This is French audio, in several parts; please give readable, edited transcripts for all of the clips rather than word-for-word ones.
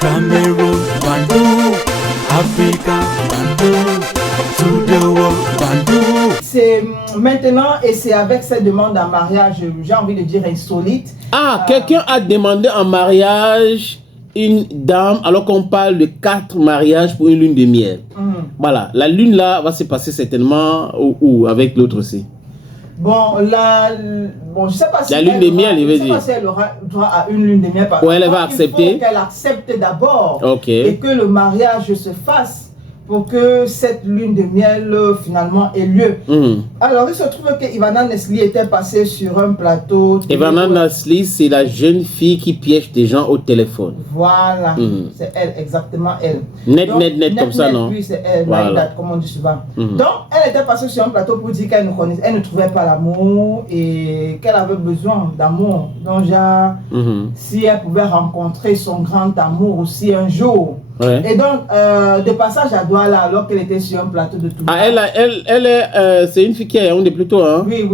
Cameroon, Bandung, Africa, Bandung, to the world, Bandung. C'est maintenant et c'est avec cette demande en mariage, j'ai envie de dire insolite. Quelqu'un a demandé en mariage une dame alors qu'on parle de 4 mariages pour une lune de miel. Voilà, la lune là va se passer certainement où avec l'autre aussi. Bon, je sais pas si la lune de miel, il veut dire. Je sais pas si elle aura droit à une lune de miel. Ou elle va accepter. Il faut qu'elle accepte d'abord. Ok. Et que le mariage se fasse pour que cette lune de miel finalement ait lieu. Alors il se trouve que Ivana Nesli était passée sur un plateau. Ivana Nesli, c'est la jeune fille qui piège des gens au téléphone. Voilà, c'est elle, exactement elle. Net comme ça, non? Oui, c'est elle, voilà. comme on dit souvent. Donc elle était passée sur un plateau pour dire qu'elle ne trouvait pas l'amour et qu'elle avait besoin d'amour. Donc genre, si elle pouvait rencontrer son grand amour aussi un jour. Ouais. Et donc, de passage à Douala, alors qu'elle était sur un plateau de tout. C'est une fille qui est Yaoundé plutôt, hein? Oui.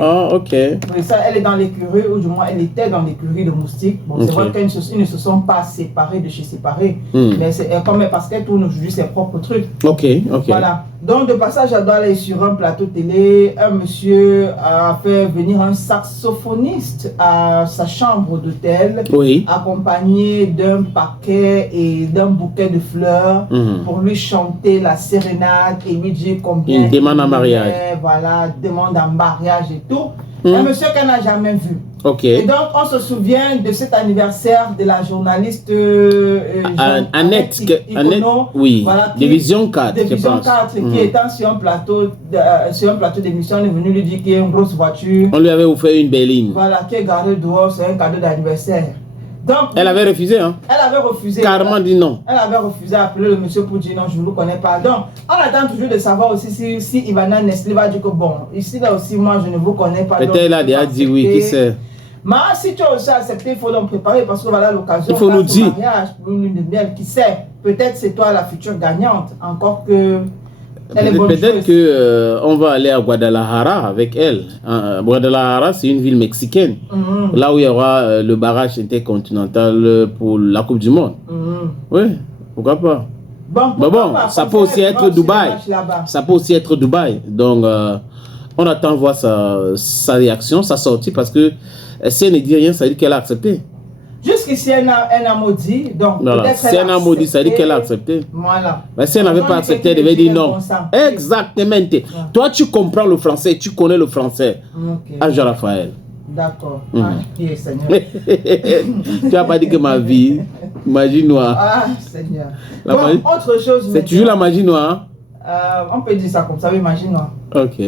Ah, ok. Oui, ça, elle est dans l'écurie, ou du moins, elle était dans l'écurie de Moustique. Bon, c'est vrai qu'ils ne se sont pas séparés de chez séparés, mais c'est comme parce qu'elle tourne aujourd'hui ses propres trucs. Ok. Voilà. Donc, de passage à Douala, sur un plateau télé, un monsieur a fait venir un saxophoniste à sa chambre d'hôtel, accompagné d'un paquet et d'un bouquet de fleurs pour lui chanter la sérénade et lui dire combien il demande en mariage. Voilà, demande en mariage et tout. Un monsieur qu'elle n'a jamais vu. Et donc, on se souvient de cet anniversaire de la journaliste Annette, oui, voilà, de Vision 4, de Vision 4 qui étant sur un plateau d'émission, elle est venue lui dire qu'il y a une grosse voiture. On lui avait offert une berline. Voilà, qui est garée dehors, c'est un cadeau d'anniversaire. Donc, elle avait refusé, hein? Elle avait refusé. Carrément dit non. Elle avait refusé d'appeler le monsieur pour dire non, je ne vous connais pas. Donc, on attend toujours de savoir aussi si Ivana Nesli va dire que bon, ici là aussi, moi je ne vous connais pas. Peut-être elle a déjà dit oui, qui sait. Mais si tu as aussi accepté, il faut donc préparer parce que voilà l'occasion. Il faut nous dire. Mariage pour une lune de miel, qui sait? Peut-être c'est toi la future gagnante. Encore que. Peut-être qu'on va aller à Guadalajara avec elle. Guadalajara, c'est une ville mexicaine. Là où il y aura le barrage intercontinental pour la Coupe du Monde. Oui, pourquoi pas. Bon, ça peut aussi être Dubaï. Ça peut aussi être Dubaï. Donc, on attend voir sa réaction, sa sortie, parce que si elle ne dit rien, ça veut dire qu'elle a accepté. Jusqu'ici, elle a maudit. Donc, voilà. Si elle a maudit, ça veut dire qu'elle a accepté. Voilà. Mais si elle n'avait pas accepté, elle devait dire non. Exactement. Toi, tu comprends le français, tu connais le français. Jean Raphaël. D'accord. Seigneur. Tu n'as pas dit que ma vie, magie noire. Ah, Seigneur. Bon, autre chose. C'est toujours la magie noire. On peut dire ça comme ça, oui, magie noire. Ok.